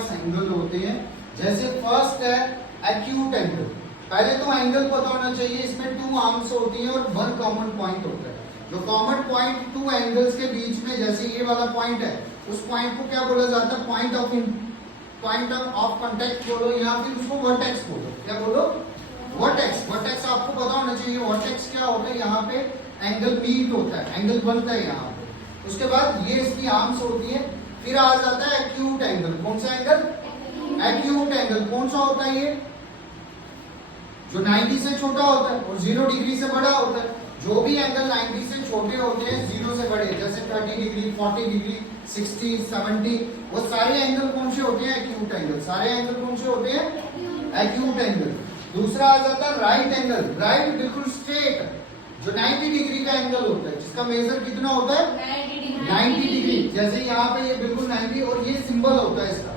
पास angle होते हैं। जैसे फर्स्ट है एक्यूट एंगल। पहले तो एंगल पता होना चाहिए, इसमें टू आर्म्स होती हैं और वन कॉमन पॉइंट होता है। जो कॉमन पॉइंट टू एंगल्स के बीच में, जैसे ये वाला पॉइंट है, उस पॉइंट को क्या बोला जाता है? पॉइंट ऑफ कांटेक्ट बोलो या फिर उसको वर्टेक्स बोलो। क्या बोलो? वर्टेक्स। वर्टेक्स आपको पता होना चाहिए। वर्टेक्स क्या होता है? यहाँ पे एंगल मीट होता है, एंगल बनता है यहाँ पे। उसके बाद ये इसकी आर्म्स होती है। फिर आ जाता है एक्यूट एंगल। कौन सा एंगल? एक्यूट एंगल कौन सा होता है? ये जो 90 से छोटा होता है और 0 डिग्री से बड़ा होता है। जो भी एंगल 90 से छोटे होते हैं, 0 से बड़े, जैसे 30 डिग्री, 40 डिग्री, 60, 70, वो सारे एंगल कौन से होते हैं? Acute angle. सारे एंगल कौन से होते हैं? Acute angle. दूसरा आ जाता है राइट एंगल। राइट बिल्कुल स्ट्रेट, जो 90 डिग्री का एंगल होता है, जिसका मेजर कितना होता है? 90 डिग्री। जैसे यहाँ पे ये बिल्कुल 90 और ये सिंबल होता है इसका,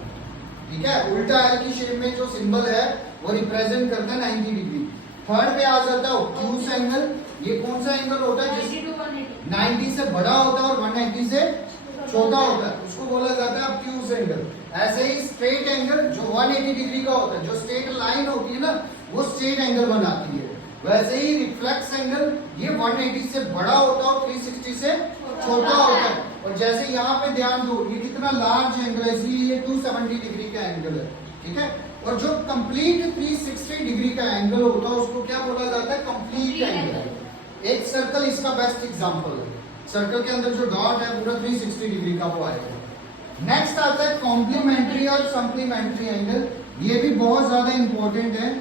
ठीक है? उल्टा एल की शेप में जो सिंबल है वो रिप्रेजेंट करता है 90 डिग्री। थर्ड पे आ जाता है ऑब्ट्यूज एंगल। ये कौन सा एंगल होता है? 90 से बड़ा होता है और 180 से छोटा होता है, उसको बोला जाता है ऑब्ट्यूज एंगल। ऐसे ही स्ट्रेट एंगल जो 180 डिग्री का होता है, जो स्ट्रेट लाइन होती है ना, वो स्ट्रेट एंगल बनाती है। वैसे ही रिफ्लेक्स एंगल, ये 180 से बड़ा होता है और 360 से छोटा होता है। और जैसे यहाँ पे ध्यान दो, ये कितना लार्ज एंगल है, इसलिए ये 270 डिग्री का एंगल है, ठीक है? और जो कंप्लीट 360 डिग्री का एंगल होता है उसको क्या बोला जाता है? Complete angle. एक सर्कल इसका बेस्ट एग्जांपल है। सर्कल के अंदर जो डॉट है पूरा 360 डिग्री का वो आएगा। नेक्स्ट आता है कॉम्प्लीमेंट्री और सप्लीमेंट्री एंगल। ये भी बहुत ज्यादा इंपॉर्टेंट है।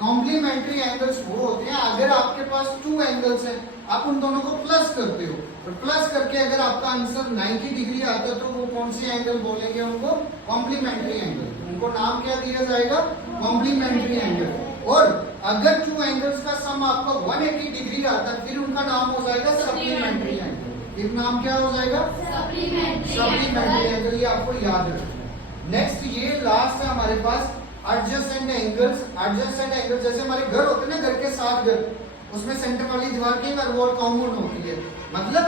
कॉम्प्लीमेंट्री एंगल्स वो होते हैं, अगर आपके पास टू एंगल्स हैं, आप उन दोनों को प्लस करते हो और प्लस करके अगर आपका आंसर 90 डिग्री आता है तो वो कौन सी एंगल बोलेंगे? उनको कॉम्प्लीमेंट्री एंगल। उनको नाम क्या दिया जाएगा? Complementary angle. और अगर टू एंगल्स का सम आपका 180 डिग्री आता है, फिर उनका नाम हो जाएगा सप्लीमेंट्री एंगल। फिर नाम क्या हो जाएगा? Supplementary angle. ये आपको याद रखना। नेक्स्ट ये लास्ट है हमारे पास एडजेसेंट एंगल्स। एडजेसेंट एंगल जैसे हमारे घर होते हैं ना, घर के साथ घर, उसमें सेंटर वाली दीवार की और वॉल कॉमन होती है, मतलब